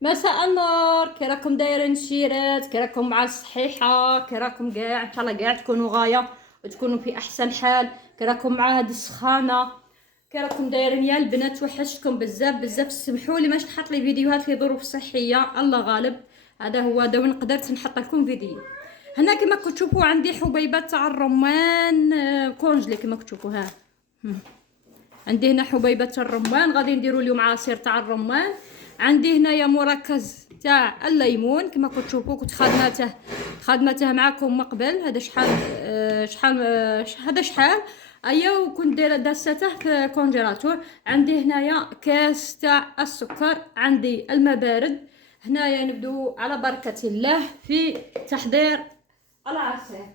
مساء النور، كي راكم دايرين الشيرات؟ كي راكم مع الصحيحه؟ كي راكم كاع ان شاء الله كاع تكونوا غايه وتكونوا في احسن حال؟ كي راكم مع هاد السخانه؟ كي راكم دايرين يا البنات؟ وحشتكم بزاف بزاف. سمحوا لي ماش نحط لي فيديوهات في ظروف صحيه، الله غالب. هذا وين قدرت نحط لكم فيديو. هنا كما كنتوا تشوفوا عندي حبيبات تاع الرمان كونجلي كما كنتوا تشوفوا. ها عندي هنا حبيبات الرمان، غادي نديروا اليوم عصير تاع الرمان. عندي هنايا مركز تاع الليمون كما كتشوفوا، كنت خادمته معكم من قبل. هذا شحال هذا شحال ايا، وكنت دايره داسته في الكونجيلاتور. عندي هنايا كاس تاع السكر، عندي الماء بارد. هنايا نبدو على بركه الله في تحضير العصير.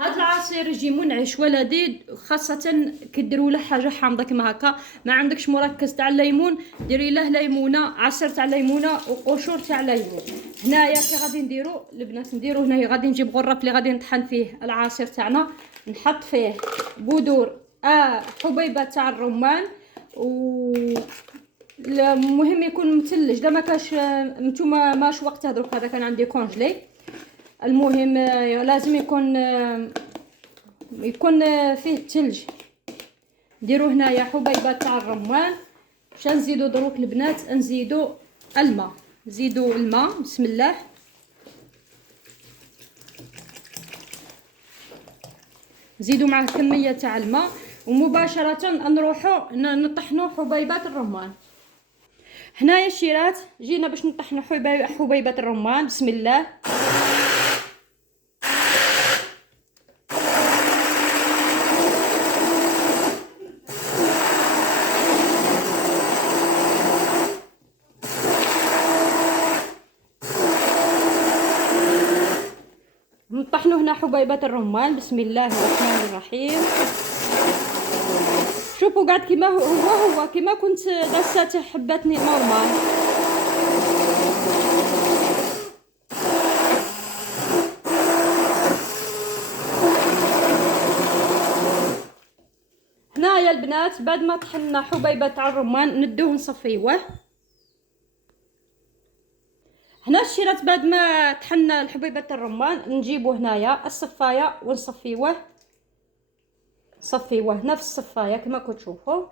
هاد العصير يجي منعش ولذيذ، خاصة كديروا له حاجة حامضة كما هكا. ما عندكش مركز تاع الليمون، ديري له ليمونة، عصير تاع ليمونة وقشور تاع ليمون. هنايا كي غادي نديرو البنات، نديرو هنايا غادي نجيب غرف اللي غادي نطحن فيه العصير تاعنا، نحط فيه بذور حبيبات تاع الرمان. و المهم يكون متلج، لا ما كاش نتوما ماش وقتها دروك، هذا كان عندي كونجلي. المهم لازم يكون فيه الثلج. نديرو هنايا حبيبات تاع الرمان. باش نزيدو دروك البنات، نزيدو الماء. نزيدو الماء بسم الله. نزيدو معاه كميه تاع الماء، ومباشره نروحو نطحنو حبيبات الرمان. هنايا الشيرات جينا باش نطحنو حبيبات الرمان بسم الله. نطحنوا هنا حبيبات الرمان بسم الله الرحمن الرحيم. شوفوا قاعد كيما هو كيما كنت دساته حباتني نورمال. هنايا البنات بعد ما طحنا حبيبات تاع الرمان ندوه نصفيوه. هنا الشيرات بعد ما طحنا الحبيبات الرمان نجيبو هنايا الصفايه ونصفيوه. صفيوه هنا في الصفايه كما كتشوفوا.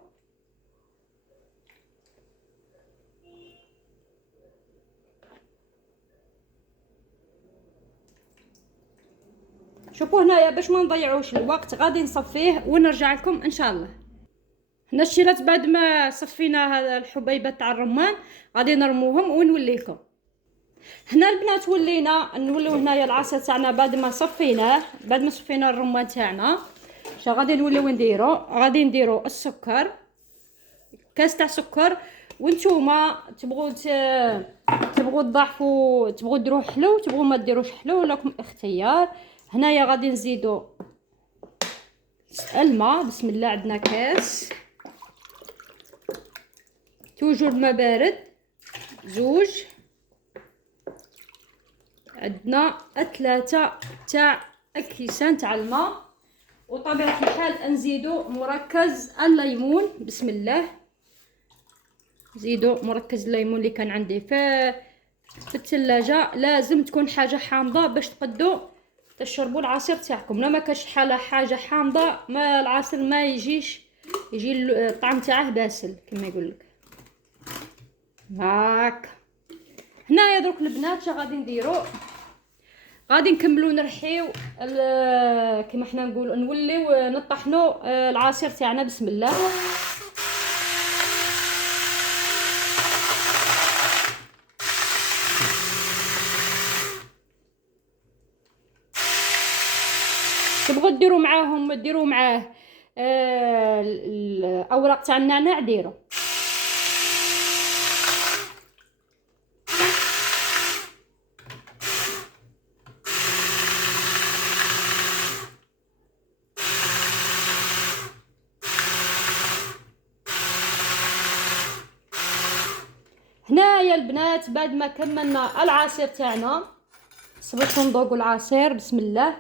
شوفوا هنايا باش ما نضيعوش الوقت غادي نصفيه ونرجع لكم ان شاء الله. هنا الشيرات بعد ما صفينا هذا الحبيبات تاع الرمان غادي نرموهم ونوليكم. هنا البنات نوليو هنايا العصير تاعنا بعد ما صفيناه، بعد ما صفينا الرمان تاعنا. اش غادي نوليو نديرو؟ غادي نديرو السكر، كاس تاع سكر. وانتوما تبغوا تضاعفوا، تبغوا ديروا حلو، تبغوا ما ديروش حلو، لكم اختيار. هنايا غادي نزيدو الماء بسم الله. عندنا كاس توجور الماء بارد زوج. عندنا 3 تاع الكيسان تاع الماء. وطبيعة الحال نزيدو مركز الليمون بسم الله. زيدو مركز الليمون اللي كان عندي في الثلاجة. لازم تكون حاجة حامضة باش تقدو تشربوا العصير تاعكم. لا ما كاش حاجة حامضة ما العصير ما يجي الطعم تاعه باسل كما يقولك هاك. هنايا درك البنات اش غادي نديرو؟ غادي نكملو نرحيو كما حنا نقولوا نوليو نطحنو العصير تاعنا بسم الله. تبغوا ديروا معاه الاوراق تاع النعناع ديروا. هنايا البنات بعد ما كملنا العصير تاعنا صبرتو نذوقوا العصير بسم الله.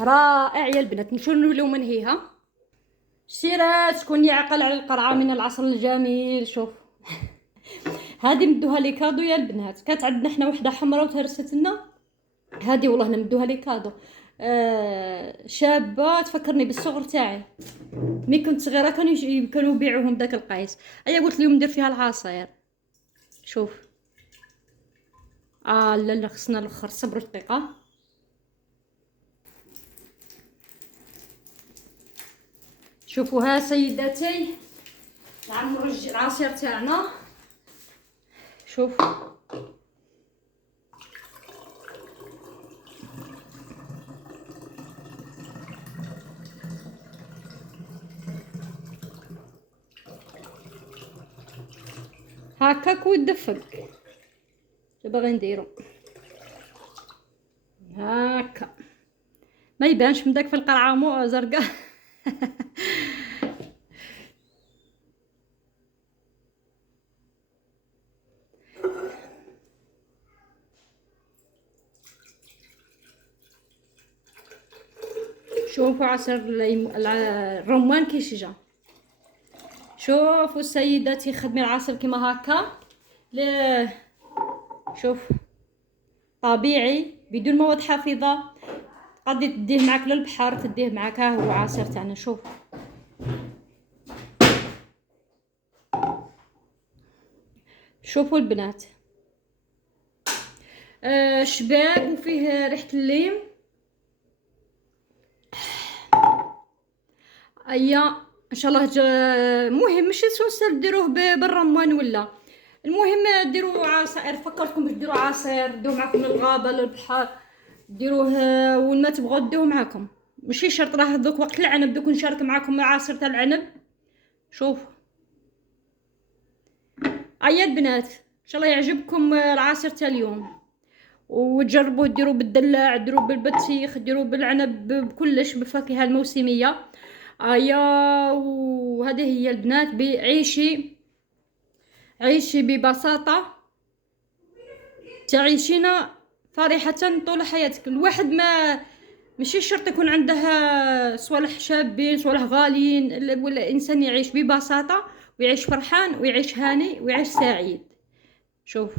رائع يا البنات. نمشيو نوليو منهيها. شيرات شكون يعقل على القرعه من العصر الجميل. شوف هذه مدوها لي كادو يا البنات. كانت عندنا حنا وحده حمراء وتهرست لنا، هذه والله نمدوها لي كادو. شابه تفكرني بالصغر تاعي مي كنت صغيره، كانوا يبيعوهم داك القيس. ايا قلت لهم ندير فيها العصير. شوف لا لا خصنا الاخر، صبروا دقيقه. شوفوا ها سيداتي نعمروا العصير تاعنا. شوف هكاك ويدفق. شو باغي نديرو هكا ما يبانش من داك في القرعه مو زرقاء. شوفوا عصير الرمان كيشجع. شوفوا السيدات يخدموا العصير كيما هكا. شوف طبيعي بدون مواد حافظه. قد تديه معك للبحر، تديه معك. ها هو عصير تاعنا. شوف شوفوا البنات شباب وفيه ريحه الليم. ايا ان شاء الله مهم ماشي سونسر ديروه بالرمان ولا. المهم ديروا عصير. فكرتكم باش ديروا عصير ديروا معكم للغابه للبحر، ديروه وين ما تبغوا ديوه معكم. ماشي شرط راه دوك وقت العنب دوك نشارك معكم العصير تاع العنب. شوف ايا البنات ان شاء الله يعجبكم العصير تاع اليوم، وتجربوه ديروا بالدلاع، ديروا بالبطيخ، ديروا بالعنب، بكلش بالفاكهه الموسميه. وهذه هي البنات. عيشي ببساطه تعيشين فرحه طول حياتك. الواحد ماشي شرط يكون عنده صوالح شابين صوالح غاليين، ولا الانسان يعيش ببساطه ويعيش فرحان ويعيش هاني ويعيش سعيد. شوف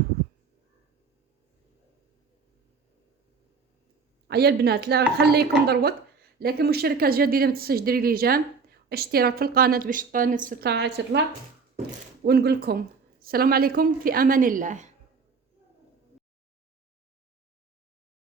هيا البنات لا خليكم دروك، لكن مشتركات جديده ما تنساش ديري لي جيم اشتراك في القناه باش القناه تطلع. ونقول لكم السلام عليكم في امان الله.